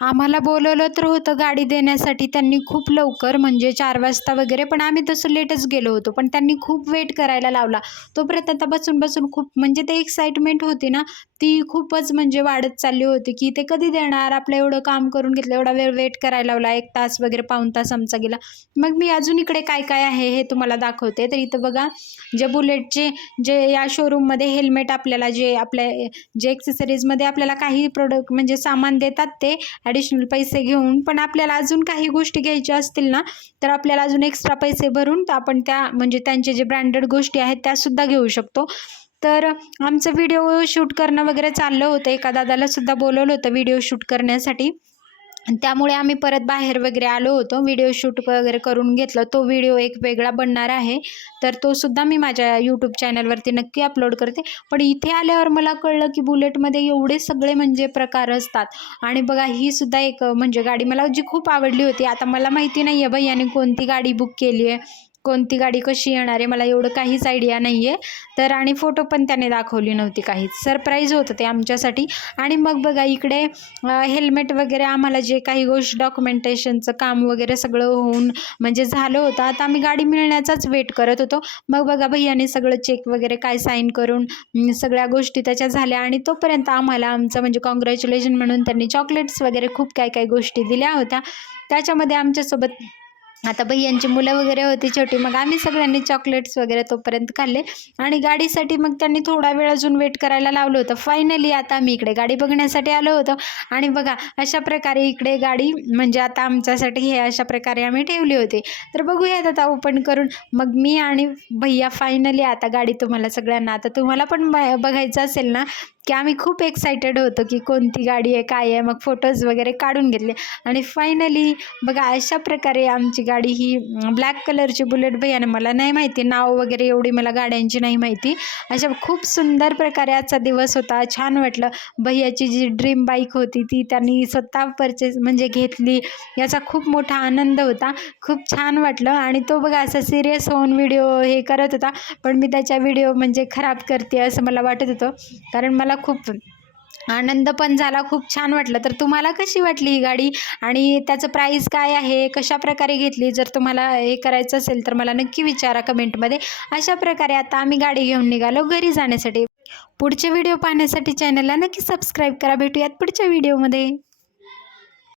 आम्हाला बोलवलं तर होतं गाडी देण्यासाठी त्यांनी खूप लवकर, म्हणजे 4 वाजता वगैरे, पण आम्ही तसं लेटच गेलो होतो. पण त्यांनी खूप वेट करायला लावला. तोपर्यंत आता बसून-बसून खूप, म्हणजे ते एक्साइटमेंट होती ना, ती खूपच म्हणजे वाढत चालली होती, की ते कधी देणार? आपलं एवढं काम करून घेतलं, एवढा वेळ वेट करायला लावला. 1 तास वगैरे, पाऊण तास आमचा गेला. मग मी अजून इकडे काय-काय आहे हे तुम्हाला दाखवते. तर इथं बघा, जे बुलेटचे जे या शोरूममध्ये हेल्मेट आपल्याला जे एक्सेसरीजमध्ये आपल्याला काही प्रोडक्ट म्हणजे सामान देतात ते ॲडिशनल पैसे घेऊन, पण आपल्याला अजून काही गोष्टी घ्यायच्या असतील ना, तर आपल्याला अजून एक्स्ट्रा पैसे भरून तर आपण त्या, म्हणजे त्यांचे जे ब्रँडेड गोष्टी आहेत त्यासुद्धा घेऊ शकतो. तर आमचं व्हिडिओ शूट करणं वगैरे चाललं होतं. एका दादाला सुद्धा बोलवलं होतं व्हिडिओ शूट करण्यासाठी. आणि त्यामुळे आम्ही परत बाहेर वगैरे आलो होतो. व्हिडिओ शूट वगैरे करून घेतलं. तो व्हिडिओ एक वेगळा बनणार आहे. तर तो सुद्धा मी माझ्या यूट्यूब चॅनलवरती नक्की अपलोड करते. पण इथे आल्यावर मला कळलं की बुलेटमध्ये एवढे सगळे म्हणजे प्रकार असतात. आणि बघा, ही सुद्धा एक म्हणजे गाडी मला जी खूप आवडली होती. आता मला माहिती नाही आहे भैय्याने कोणती गाडी बुक केली आहे, कोणती गाडी कशी येणार आहे, मला एवढं काहीच आयडिया नाही आहे. तर आणि फोटो पण त्याने दाखवली नव्हती काहीच. सरप्राईज होतं ते आमच्यासाठी. आणि मग बघा इकडे हेल्मेट वगैरे, आम्हाला जे काही गोष्ट डॉक्युमेंटेशनचं काम वगैरे सगळं होऊन म्हणजे झालं होतं. आता आम्ही गाडी मिळण्याचाच वेट करत होतो. मग बघा भैय्याने सगळं चेक वगैरे काय साईन करून सगळ्या गोष्टी त्याच्या झाल्या. आणि तोपर्यंत आम्हाला आमचं म्हणजे कॉंग्रॅच्युलेशन म्हणून त्यांनी चॉकलेट्स वगैरे खूप काय गोष्टी दिल्या होत्या. त्याच्यामध्ये आमच्यासोबत आता भैय्यांची मुलं वगैरे होती छोटी, मग आम्ही सगळ्यांनी चॉकलेट्स वगैरे तोपर्यंत खाल्ले. आणि गाडीसाठी मग त्यांनी थोडा वेळ अजून वेट करायला लावलं होतं. फायनली आता आम्ही इकडे गाडी बघण्यासाठी आलो होतो. आणि बघा, अशा प्रकारे इकडे गाडी म्हणजे आता आमच्यासाठी हे अशा प्रकारे आम्ही ठेवली होती. तर बघूयात आता ओपन करून. मग मी आणि भैया फायनली आता गाडी तुम्हाला सगळ्यांना, आता तुम्हाला पण बघायचं असेल ना, की आम्ही खूप एक्सायटेड होतो की कोणती गाडी आहे, काय आहे. मग फोटोज वगैरे काढून घेतले. आणि फायनली बघा, अशा प्रकारे आमची गाडी ही ब्लॅक कलरची बुलेट. भैयाने, मला नाही माहिती नाव वगैरे, एवढी मला गाड्यांची नाही माहिती. अशा खूप सुंदर प्रकारे आजचा दिवस होता. छान वाटलं. भैयाची जी ड्रीम बाईक होती ती त्यांनी स्वतः परचेस म्हणजे घेतली, याचा खूप मोठा आनंद होता. खूप छान वाटलं. आणि तो बघा असा सिरियस होऊन व्हिडिओ हे करत होता, पण मी त्याच्या व्हिडिओ म्हणजे खराब करते असं मला वाटत होतं, कारण मला खूप आनंद पण झाला, खूप छान वाटलं. तर तुम्हाला कशी वाटली ही गाडी आणि त्याचं प्राईस काय आहे, कशाप्रकारे घेतली? जर तुम्हाला हे करायचं असेल तर मला नक्की विचारा कमेंटमध्ये. अशा प्रकारे आता आम्ही गाडी घेऊन निघालो घरी जाण्यासाठी. पुढचे व्हिडिओ पाहण्यासाठी चॅनलला नक्की सबस्क्राईब करा. भेटूयात पुढच्या व्हिडिओमध्ये.